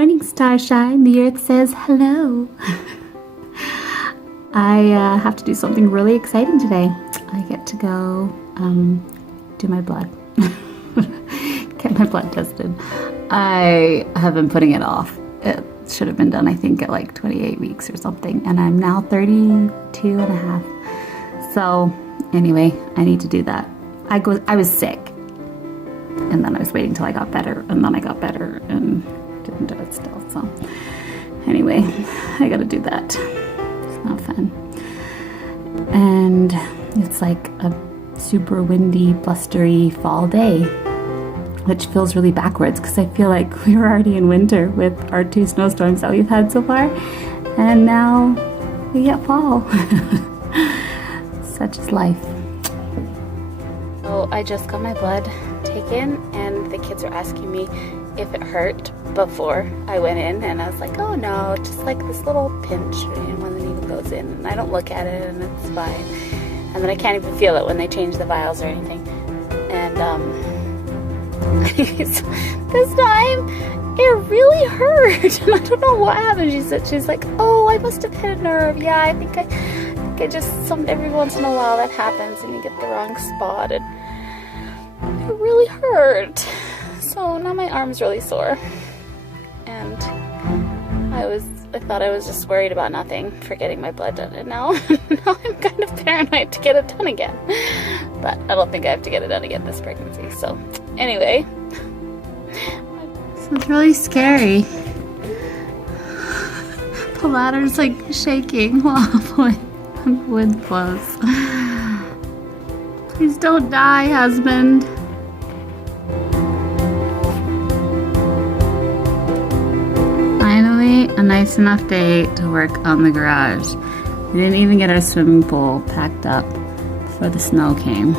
morning, Starshine. The earth says hello. I have to do something really exciting today. I get to go do my blood. Get my blood tested. I have been putting it off. It should have been done, I think, at like 28 weeks or something. And I'm now 32 and a half. So anyway, I need to do that. I was sick. And then I was waiting till I got better. And then I got better and didn't do it still. So anyway, I gotta do that. It's not fun. And it's like a super windy, blustery fall day, which feels really backwards because I feel like we were already in winter with our 2 snowstorms that we've had so far, and now we get fall. Such is life. So I just got my blood taken, and the kids were asking me if it hurt before I went in, and I was like, oh no, just like this little pinch when the needle goes in, and I don't look at it and it's fine. And then I can't even feel it when they change the vials or anything. And this time it really hurt, and I don't know what happened. She's like, oh, I must have hit a nerve. Yeah, I think I just every once in a while that happens, and you get the wrong spot, and it really hurt. So now my arm's really sore, and I thought I was just worried about nothing for getting my blood done, and now I'm kind of paranoid to get it done again. But I don't think I have to get it done again this pregnancy. So anyway, so it's really scary. The ladder's like shaking while the wind blows. Please don't die, husband. A nice enough day to work on the garage. We didn't even get our swimming pool packed up before the snow came.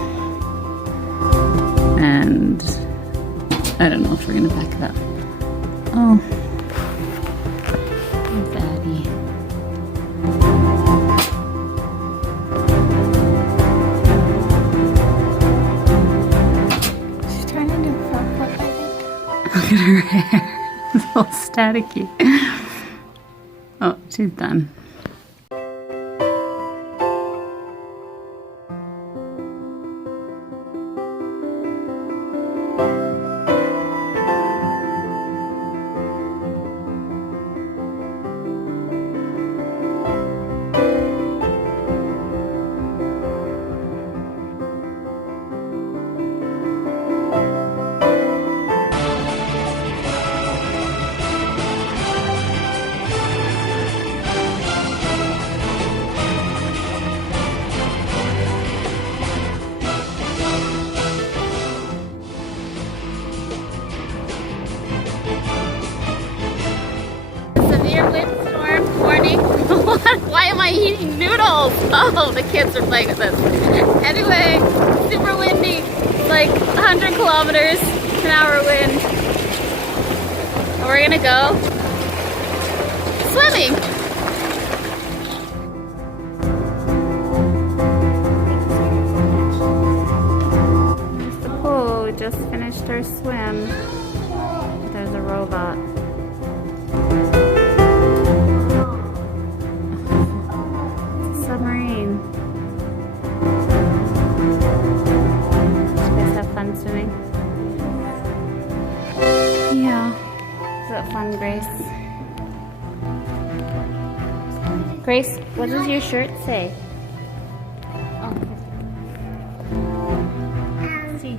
And I don't know if we're gonna pack it up. Oh, Daddy. She's turning into a frog foot, I think. Look at her hair. It's all staticky. Oh, she's done. Windstorm warning. Why am I eating noodles? Oh, the kids are playing with this. Anyway, super windy, like 100 kilometers an hour wind. And we're gonna go swimming. There's the pool. We just finished our swim. There's a robot. Submarine. Did you guys have fun swimming? Yeah. Is that fun, Grace? Grace, what does your shirt say? Oh. See.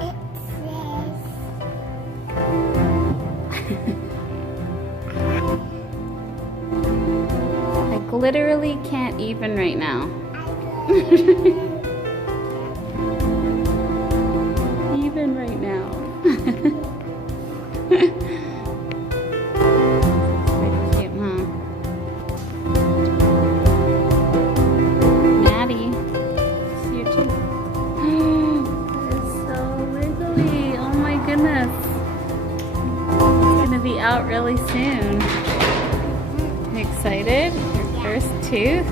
It says I literally can't even right now. Even right now. Pretty cute, huh? Maddie, see your tooth. It's so wiggly. Oh my goodness. It's gonna be out really soon. Excited? Your first tooth?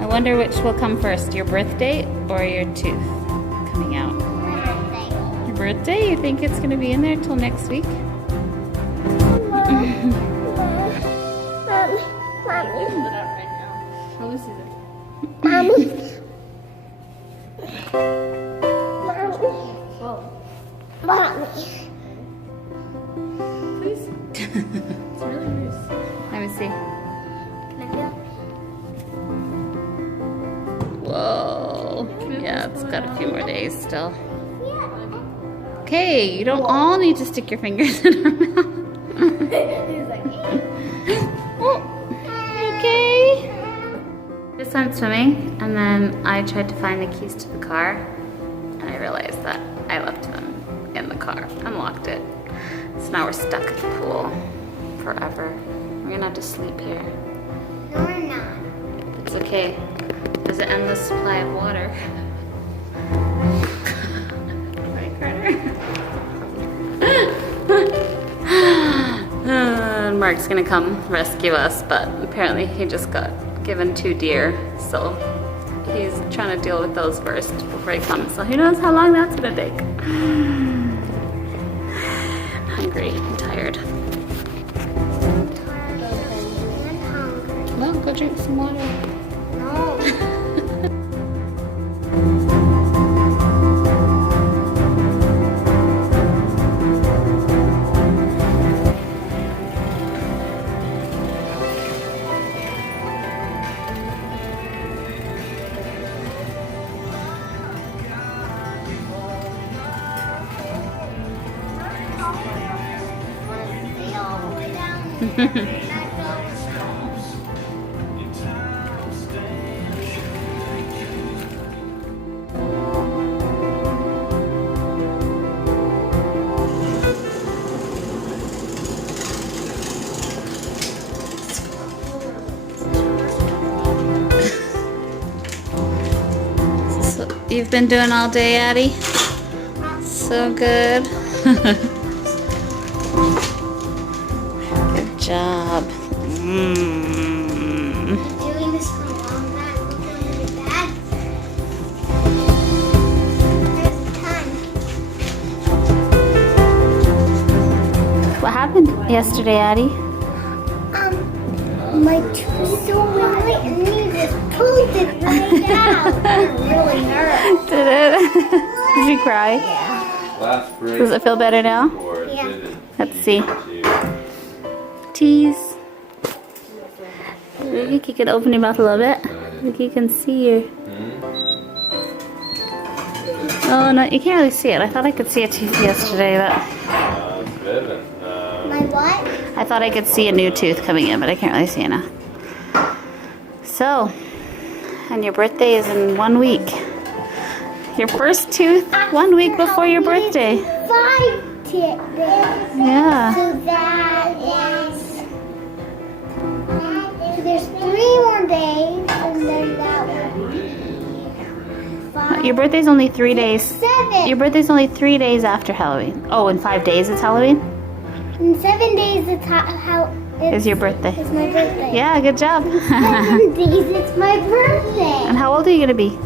I wonder which will come first, your birth date or your tooth coming out? Your birthday? You think it's going to be in there till next week? Mommy. Hold it up right now. Show Lucy this. Mommy. Whoa. Mommy. Please. It's really loose. Let me see. Can I feel? Whoa. Yeah, it's got a few more days still. Yeah. Okay, you don't all need to stick your fingers in her mouth. He's like, Oh, okay. Just went swimming, and then I tried to find the keys to the car, and I realized that I left them in the car, unlocked it. So now we're stuck at the pool forever. We're gonna have to sleep here. no, we're not. It's okay. There's an endless supply of water. Right, Carter? And Mark's gonna come rescue us, but apparently he just got given 2 deer, so he's trying to deal with those first before he comes. So who knows how long that's gonna take. I'm hungry and tired. I'm hungry. Well, go drink some water. No. So you've been doing all day, Addie? So good. Good job. Doing this for a long time. We're doing it bad. There's the time. What happened yesterday, Addie? My tooth was so wet and you just pulled it right out. It really hurt. Did it? Did you cry? Yeah. Does it feel better now? Yeah. Let's see. Tease. Look, you can open your mouth a little bit. Look, you can see your... Oh, no, you can't really see it. I thought I could see a tooth yesterday, but... My what? I thought I could see a new tooth coming in, but I can't really see it now. So, and your birthday is in 1 week. Your first tooth 1 week before your birthday. 5 days. Yeah. So that is. So there's 3 more days, and then that would be 5. Your birthday's only 3 days. 7. Your birthday's only 3 days after Halloween. Oh, in 5 days it's Halloween? In 7 days, it's how Is your birthday. It's my birthday. Yeah, good job. 7 days, it's my birthday. And how old are you gonna be?